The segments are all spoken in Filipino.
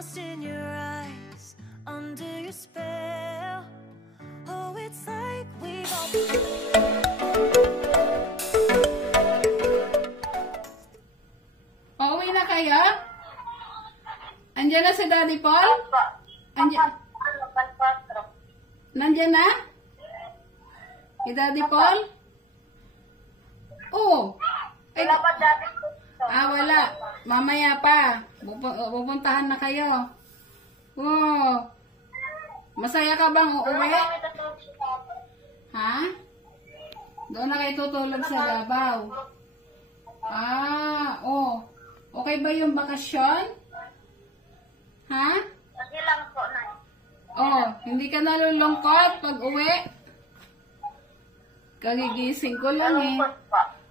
lost in your eyes, under your spell. Oh, it's like we've all Pauwi na kayo? Andiyan na si Daddy Paul? Andiyan. Nandiyan na? Si Daddy Paul? Oh. Ay, wala. Mamaya pa. Pupuntahan na kayo. Oh. Masaya ka bang uuwi? Ha? Doon na kayo tutulog sa Davao. Oh. Okay ba yung bakasyon? Ha? Sige lang po, Nay. Oh, hindi ka nalulungkot pag uwi? Kagigising ko lang eh.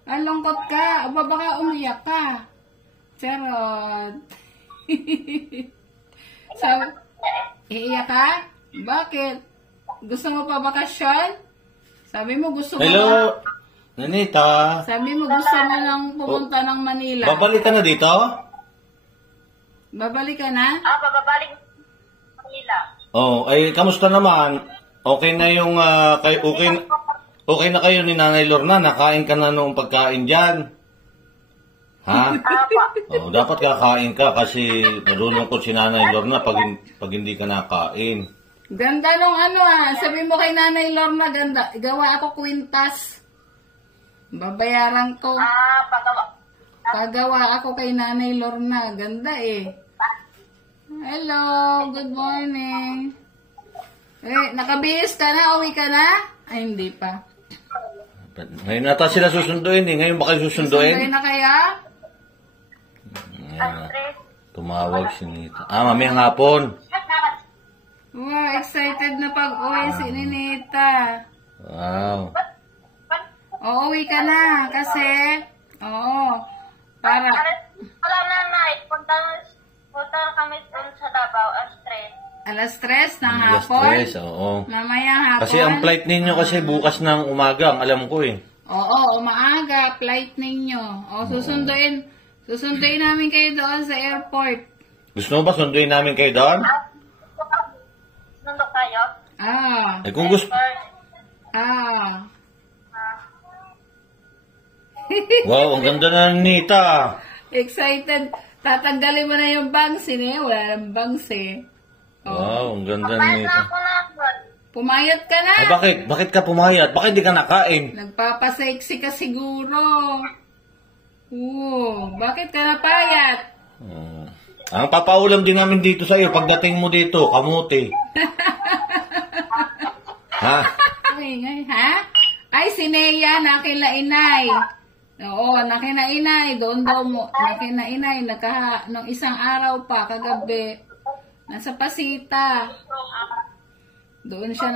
Ang lungkot ka. Aba, baka umiyak ka. Charot. Iiyak ka? Bakit? Gusto mo pa bakasyon? Sabi mo gusto mo Hello, Nanita. Sabi mo gusto mo nang pumunta ng Manila. Babalik ka na dito? Babalik ka na? Bababalik Manila. Oh, ay kamusta naman? Okay na yung okay na kayo ni Nanay Lorna, nakain ka na noong pagkain diyan. Ha? Oh, dapat kakain ka kasi nalulungkot si Nanay Lorna pag hindi ka nakain. Ganda nung sabi mo kay Nanay Lorna, ganda. Gawa ako kwintas. Babayaran ko. Pagawa ako kay Nanay Lorna. Ganda eh. Hello, good morning. Nakabihis ka na? Uwi ka na? Ay, hindi pa. Ngayon nata sila susunduin eh. Ngayon ba kayo susunduin? Susunduin na kaya? Tumawag si Nita. Mamayang hapon. Wow, excited na pag-uwi si Ninita. Wow. Uwi ka na kasi, para... Wala na, Nay. Punta kami dun sa Davao, Alas 3 ng Alas hapon? 3, oo. Mamayang hapon? Kasi ang flight ninyo kasi bukas ng umaga, ang alam ko eh. Oo, maaga, flight ninyo. Susunduin namin kayo doon sa airport. Gusto mo ba sunduin namin kayo doon? Nandok kayo? Eh kung gusto... Wow, ang ganda na ng Nita. Excited. Tatanggalin mo na yung bangs eh. Wala nang bangs eh. Wow, ang ganda ng Nita. Pumayat ka na. Bakit? Bakit ka pumayat? Bakit di ka nakain? Nagpapasexy ka siguro. Bakit ka napayat? Ang papaulam din namin dito sa iyo pagdating mo dito, kamuti. Ha? Ay, si Nea, nakinainay. Oo, nakinainay. Doon daw mo, nakinainay. Nung isang araw pa, kagabi, nasa Pasita. Doon siya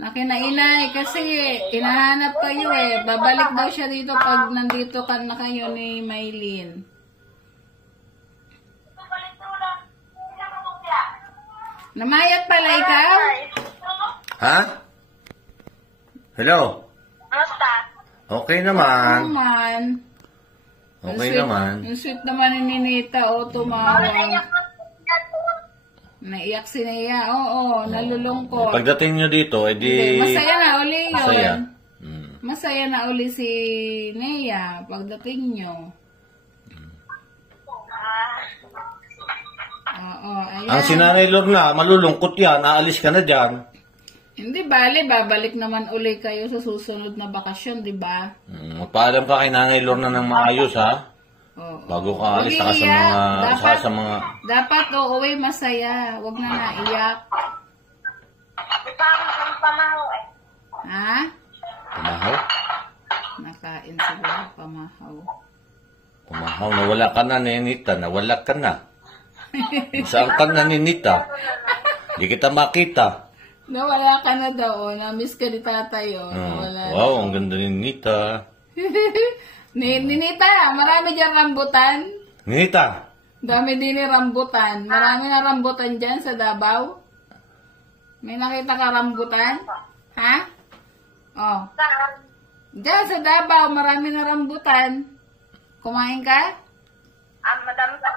nakinainay kasi hinahanap kayo eh. Babalik daw siya dito pag nandito ka na kayo ni Maylin. Namayat pala ikaw? Ha? Hello? Basta. Okay naman. Okay naman. Ang sweet naman ni Ninita, tumawag. Naiyak si Nea, nalulungkot. Pagdating nyo dito, edi... Masaya na uli yun. Masaya. Masaya na uli si Nea pagdating nyo. Ayan. Ang sinanay Lorna, malulungkot yan. Aalis ka na dyan. Hindi, babalik naman uli kayo sa susunod na bakasyon, di ba? Magpaalam ka kay Nanay Lorna ng maayos, ha? Bago ka alis sa mga... Dapat uuwi masaya. Huwag na naiyak. Pamahaw eh. Ha? Pumahaw? Nakain siguro pamahaw. Pumahaw. Nawala ka na, Ninita. Nawala ka na. Saan ka na, Ninita? Hindi kita makita. Nawala ka na daw. Na-miss ka ni tatay. Wow, ang ganda ni Ninita. Ninita, marami dyan rambutan. Ninita. Dami din ni rambutan. Marami na rambutan dyan sa Davao. May nakita ka rambutan? Ha? Saan? Diyan sa Davao, marami na rambutan. Kumain ka? Madami sa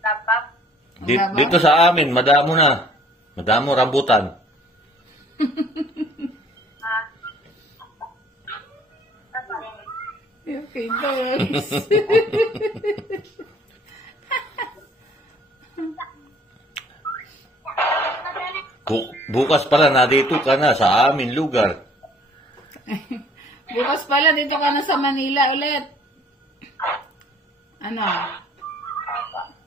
Davao. Wala ba? Dito sa amin, madamo na. Madamo rambutan. Okay, guys. Bukas pala, nandito ka na sa amin lugar. Bukas pala, dito ka na sa Manila ulit. Ano?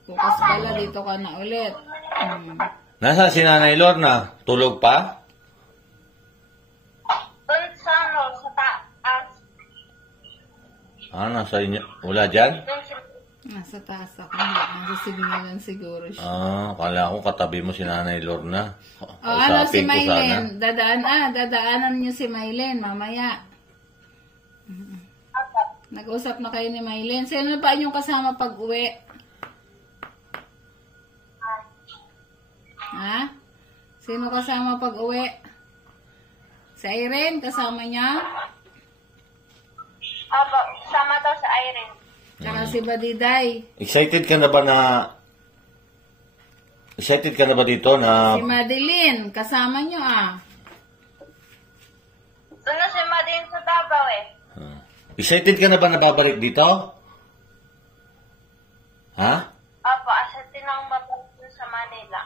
Bukas pala, dito ka na ulit. Nasaan si Nanay Lorna? Tulog pa? Doon sa sa taas. Nasa inyo? Wala dyan? Doon si Nasa taas ako. Nasa signalan siguro siya. Kala ko katabi mo si Nanay Lorna. Ano si Kausapin ko sana. Mylene? Dadaanan niyo si Mylene mamaya. Nag-usap na kayo ni Mylene. Sino pa inyong kasama pag-uwi? Ha? Sino kasama pag-uwi? Si Irene, kasama niya? Opo, sama daw sa Irene. Tsaka si Badiday. Excited ka na ba dito na Si Madeline, kasama niyo Doon na si Madin sa Davao eh. Excited ka na ba na babalik dito? Ha? Opo, asatin ang mabalik sa Manila.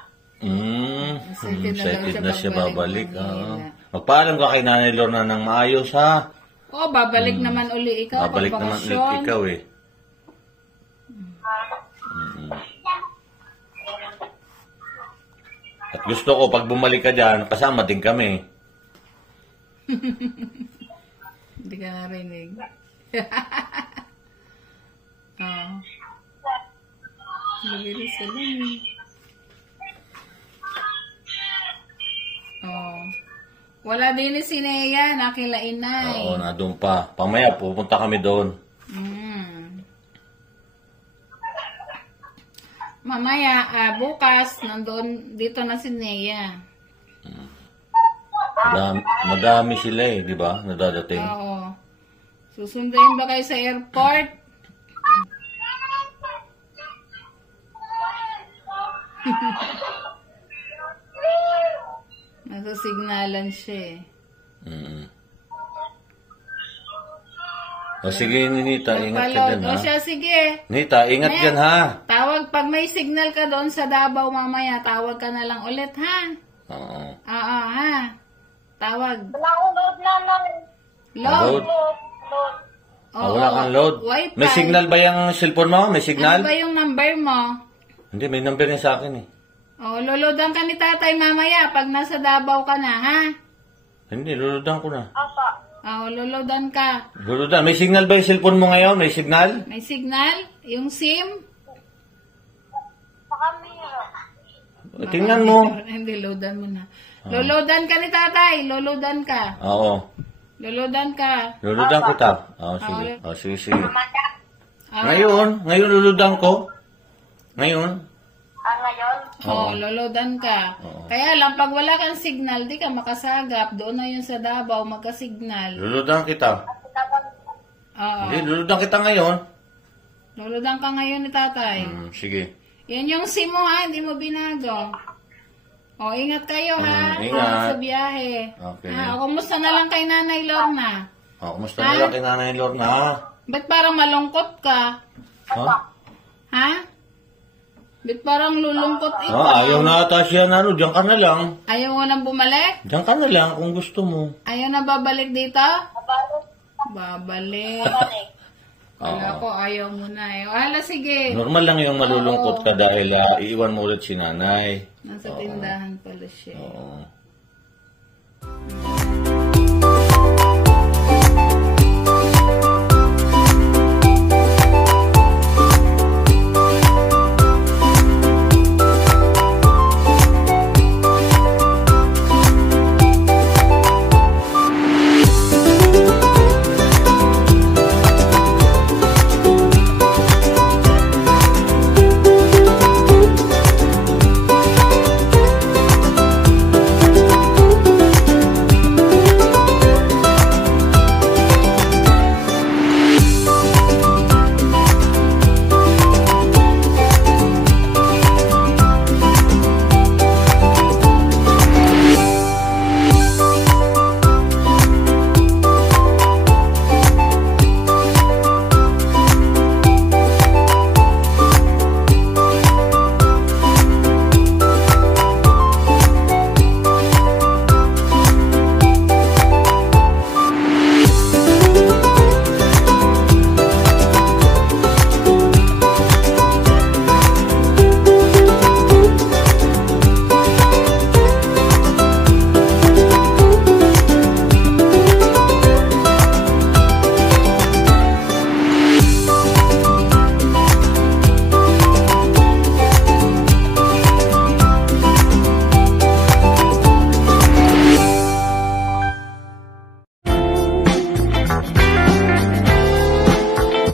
Excited na daw Excited na siya siya pagbalik babalik. Manila. Magpaalam ka kay Nanay Lorna ng maayos, ha? Oo, babalik naman uli ikaw. Babalik naman ulit pagbakasyon. ikaw, eh. At gusto ko, pag bumalik ka dyan, kasama din kami. Hindi ka narinig. Oo. Mabilis sila eh. Oo. Wala din si Nea, nakila inay. Oo, na doon pa. Pamaya, pupunta kami doon. Mamaya, bukas, nandun, dito na si Nea. Madami sila eh, di ba? Nadadating. Oo. Susunduin ba kayo sa airport? Nasa signalan siya eh. O sige, Nita, ingat ka Napaload. dyan, ha? O siya, sige. Nita, ingat May- dyan, ha? Tawag, pag may signal ka doon sa Davao mamaya, tawag ka na lang ulit, ha? Oo. Oo, ha? Tawag. Wala akong load na lang. Load. Load? Load. Wala kang load? Wi-Fi. May signal ba yung cellphone mo? May signal? Ano ba yung number mo? Hindi, may number niya sa akin, eh. Lolodan ka ni tatay mamaya pag nasa Davao ka na, ha? Hindi, luludan ko na. Opo. Lolodan ka. Luludan. May signal ba yung cellphone mo ngayon? May signal? May signal? Yung SIM? Baka mayroon. Tingnan mo. Hindi, loadan mo na. Lolodan ka ni tatay. Lolodan ka. Oo. Lolodan ka. Luludan kita. Oo, sige. Oo, sige, sige. Manda. Ngayon luludan ko. Ngayon. Ngayon? Lolodan ka. Oo. Kaya lang, pag wala kang signal, di ka makasagap. Doon na yun sa Davao, magka-signal. Luludan kita. Oo. Hindi, luludan kita ngayon. Lolodan ka ngayon ni tatay. Sige. Yan yung SIM mo ha, hindi mo binago. Ingat kayo ha. Ingat. Sa biyahe. Okay. Kumusta na lang kay Nanay Lorna? Kumusta na lang kay Nanay Lorna, ha? Ba't parang malungkot ka? Ha? Ha? Ba't parang lulungkot ito? Ayaw na ata siya na diyan ka na lang. Ayaw mo nang bumalik? Diyan ka na lang kung gusto mo. Ayaw na babalik dito? Babalik. Babalik. Babalik. Wala ko, ayaw mo na eh. Wala, sige. Normal lang yung malulungkot ka dahil iiwan mo ulit si nanay. Nasa tindahan pala siya. Oo.